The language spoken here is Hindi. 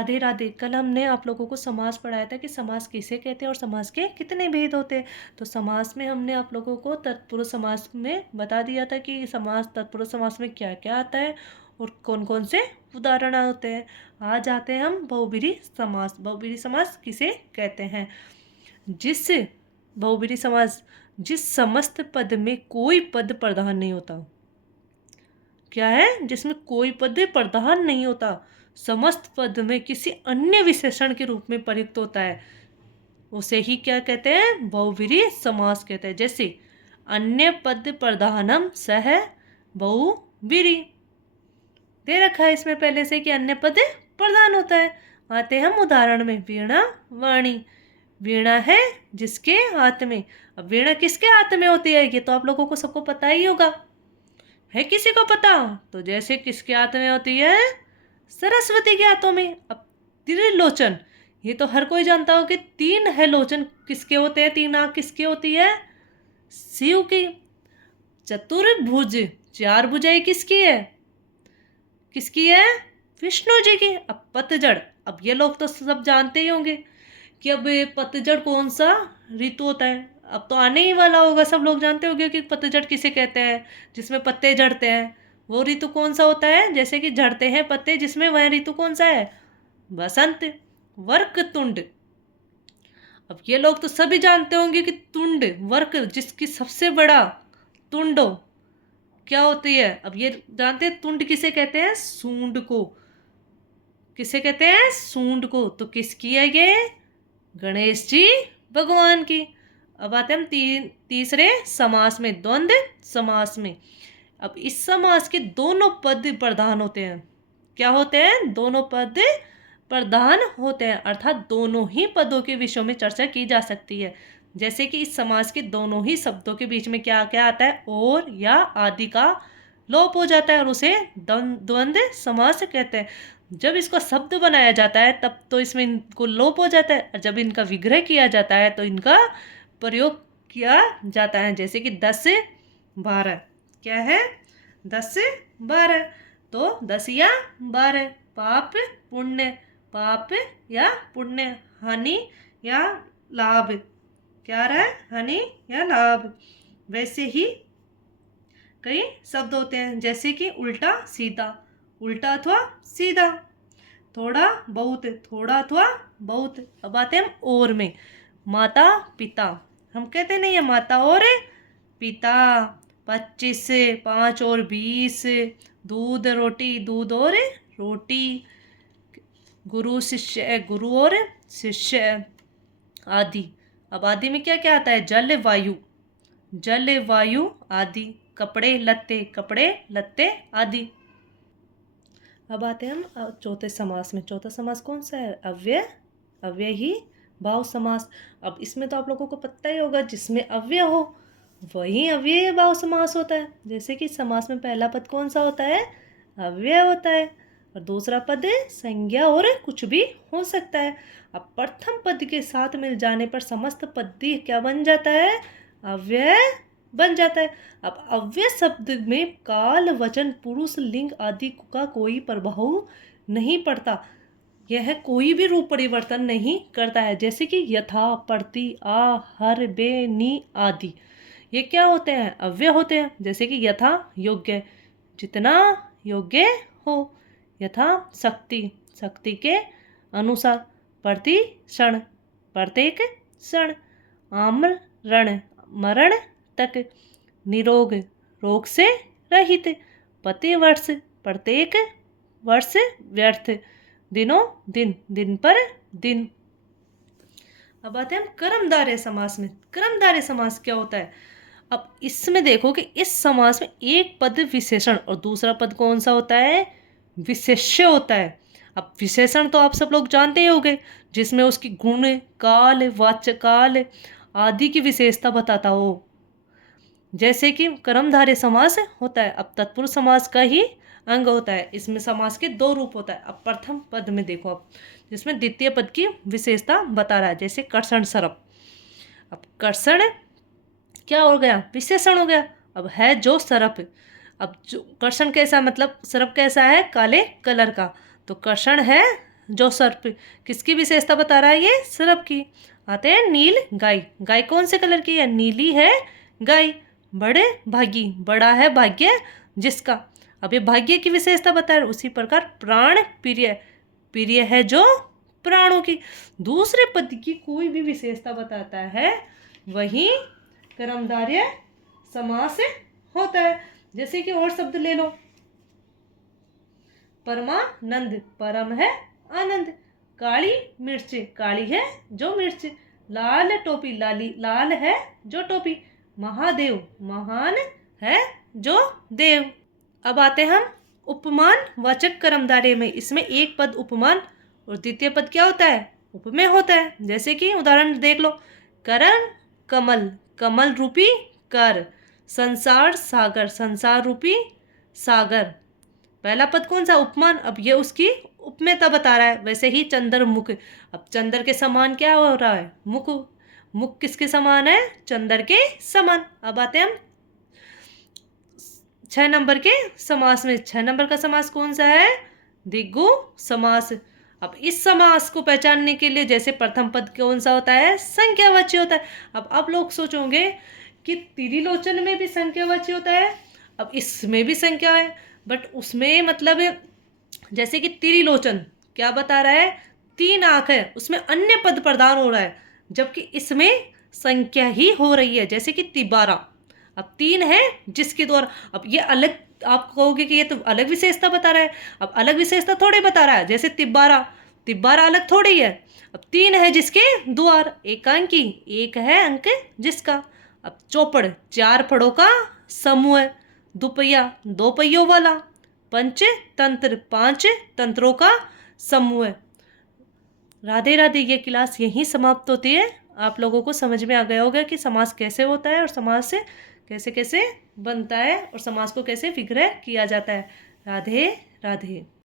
राधे राधे। कल हमने आप लोगों को समास पढ़ाया था कि समास किसे कहते हैं और समास के कितने भेद होते हैं। तो समास में हमने आप लोगों को तत्पुरुष समास में बता दिया था कि समास तत्पुरुष समास में क्या क्या आता है और कौन कौन से उदाहरण होते हैं। आज आते हैं हम बहुब्रीहि समास। बहुब्रीहि समास किसे कहते हैं? जिस बहुब्रीहि समास जिस समस्त पद में कोई पद प्रधान नहीं होता। क्या है? जिसमें कोई पद प्रधान नहीं होता, समस्त पद में किसी अन्य विशेषण के रूप में प्रयुक्त होता है, उसे ही क्या कहते हैं? बहुब्रीहि समास कहते हैं। जैसे अन्य पद प्रधानम सह बहुब्रीहि, दे रखा है इसमें पहले से कि अन्य पद प्रधान होता है। आते हम उदाहरण में। वीणा वाणी, वीणा है जिसके हाथ में। अब वीणा किसके हाथ में होती है? ये तो आप लोगों को सबको पता ही होगा। है किसी को पता? तो जैसे किसके हाथ में होती है? सरस्वती के हाथों में। अब त्रिलोचन, ये तो हर कोई जानता हो कि तीन है लोचन किसके होते हैं, तीन आंख किसकी होती है? शिव की। चतुर्भुज, चार भुजाएं किसकी है? किसकी है? विष्णु जी की। अब पतझड़, अब ये लोग तो सब जानते ही होंगे कि अब पतझड़ कौन सा ऋतु होता है। अब तो आने ही वाला होगा, सब लोग जानते होंगे कि पतझड़ किसे कहते हैं, जिसमें पत्ते झड़ते हैं। वो ऋतु कौन सा होता है? जैसे कि झड़ते हैं पत्ते, जिसमें वह ऋतु कौन सा है? बसंत। वर्कतुंड, अब ये लोग तो सभी जानते होंगे कि तुंड, वर्क जिसकी सबसे बड़ा तुंड हो, क्या होती है? अब ये जानते हैं तुंड किसे कहते हैं? सूंड को। किसे कहते हैं? सूंड को। तो किसकी है ये? गणेश जी भगवान की। अब आते हैं हम तीसरे समास में, द्वंद्व समास में। अब इस समास के दोनों पद प्रधान होते हैं। क्या होते हैं? दोनों पद प्रधान होते हैं, अर्थात दोनों ही पदों के विषयों में चर्चा की जा सकती है। जैसे कि इस समास के दोनों ही शब्दों के बीच में क्या क्या आता है? और या आदि का लोप हो जाता है और उसे द्वंद्व समास कहते हैं। जब इसको शब्द बनाया जाता है तब तो इसमें इनको लोप हो जाता है, और जब इनका विग्रह किया जाता है तो इनका प्रयोग किया जाता है। जैसे कि 10 12, क्या है? 10 12, तो 10 या 12, पाप पुण्य, पाप या पुण्य, हानि या लाभ, क्या रहा है? हानि या लाभ। वैसे ही कई शब्द होते हैं, जैसे कि उल्टा सीधा, उल्टा अथवा सीधा, थोड़ा बहुत, थोड़ा अथवा बहुत। अब आते हैं हम और में। माता पिता, हम कहते नहीं है माता और पिता। 25 5 और 20, दूध रोटी, दूध और रोटी। गुरु शिष्य, गुरु और शिष्य आदि। अब आदि में क्या क्या आता है? जल वायु, जल वायु आदि। कपड़े लत्ते, कपड़े लत्ते आदि। अब आते हैं हम चौथे समास में। चौथा समास कौन सा है? अव्यय, अव्यय ही भाव समास। अब इसमें तो आप लोगों को पता ही होगा, जिसमें अव्यय हो वही अव्यय भाव समास होता है। जैसे कि समास में पहला पद कौन सा होता है? अव्यय होता है, और दूसरा पद संज्ञा और कुछ भी हो सकता है। अब प्रथम पद के साथ मिल जाने पर समस्त पद क्या बन जाता है? अव्यय बन जाता है। अब अव्यय शब्द में काल, वचन, पुरुष, लिंग आदि का कोई प्रभाव नहीं पड़ता। यह कोई भी रूप परिवर्तन नहीं करता है। जैसे कि यथा, प्रति, आ, हर, बे, नी आदि, ये क्या होते हैं? अव्यय होते हैं। जैसे कि यथा योग्य, जितना योग्य हो। यथा शक्ति, शक्ति के अनुसार। प्रति क्षण, प्रत्येक क्षण। आमरण, मरण तक। निरोग, रोग से रहित। प्रतिवर्ष, प्रत्येक वर्ष व्यर्थ। दिनों दिन, दिन पर दिन। अब आते हैं हम कर्मधारय समास में। कर्मधारय समास क्या होता है? अब इसमें देखो कि इस समास में एक पद विशेषण और दूसरा पद कौन सा होता है? विशेष्य होता है। अब विशेषण तो आप सब लोग जानते ही होंगे, जिसमें उसकी गुण, काल, वाच्यकाल आदि की विशेषता बताता हो। जैसे कि कर्मधारय समास होता है। अब तत्पुरुष समास का ही अंग होता है। इसमें समास के दो रूप होता है। अब प्रथम पद में देखो, अब जिसमें द्वितीय पद की विशेषता बता रहा है। जैसे कर्षण सरप, अब कर्षण क्या हो गया? विशेषण हो गया। अब है जो सरप, अब जो कर्षण कैसा, मतलब सरप कैसा है? काले कलर का, तो कर्षण है जो सर्प, किसकी विशेषता बता रहा है ये? सर्प की। आते हैं नील गाय। गाय कौन से कलर की है? नीली है गाय। बड़े भागी, बड़ा है भाग्य जिसका। अब ये भाग्य की विशेषता बता रहा है। उसी प्रकार प्राण प्रिय, प्रिय है जो प्राणों की। दूसरे पद की कोई भी विशेषता बताता है वही कर्मधारय समास होता है। जैसे कि और शब्द ले लो, परमानंद, परम है आनंद। काली मिर्च, काली है जो मिर्च। लाल टोपी, लाली, लाल है जो टोपी। महादेव, महान है जो देव। अब आते हैं हम उपमान वाचक कर्मधारय में। इसमें एक पद उपमान और द्वितीय पद क्या होता है? उपमेय होता है। जैसे कि उदाहरण देख लो, करण कमल, कमल रूपी कर। संसार सागर, संसार रूपी सागर। पहला पद कौन सा? उपमान। अब ये उसकी उपमेयता बता रहा है। वैसे ही चंद्र मुख, अब चंद्र के समान क्या हो रहा है? मुख। मुख किसके समान है? चंद्र के समान। अब आते हैं हम 6 नंबर के समास में। 6 नंबर का समास कौन सा है? द्विगु समास। अब इस समास को पहचानने के लिए, जैसे प्रथम पद कौन सा होता है? संख्यावाची होता है। अब आप लोग सोचोगे कि त्रिलोचन में भी संख्यावाची होता है, अब इसमें भी संख्या है, बट उसमें मतलब जैसे कि त्रिलोचन क्या बता रहा है? 3 आंख है, उसमें अन्य पद प्रदान हो रहा है, जबकि इसमें संख्या ही हो रही है। जैसे कि तिबारा, अब 3 है जिसके द्वारा, अब ये अलग, आप कहोगे कि ये तो अलग विशेषता बता रहा है। अब अलग विशेषता थोड़े बता रहा है। जैसे तिब्बारा, तिब्बारा अलग थोड़ी है। अब 3 है जिसके द्वार, एकांकी, एक है अंक जिसका। अब चौपड़, 4 फड़ों का समूह है। दुपहिया, 2 पहियों वाला। पंचतंत्र, 5 तंत्रों का समूह है। राधे राधे। ये क्लास यहीं समाप्त होती है। आप लोगों को समझ में आ गया होगा कि समास कैसे होता है और समास से कैसे कैसे बनता है और समास को कैसे विग्रह किया जाता है। राधे राधे।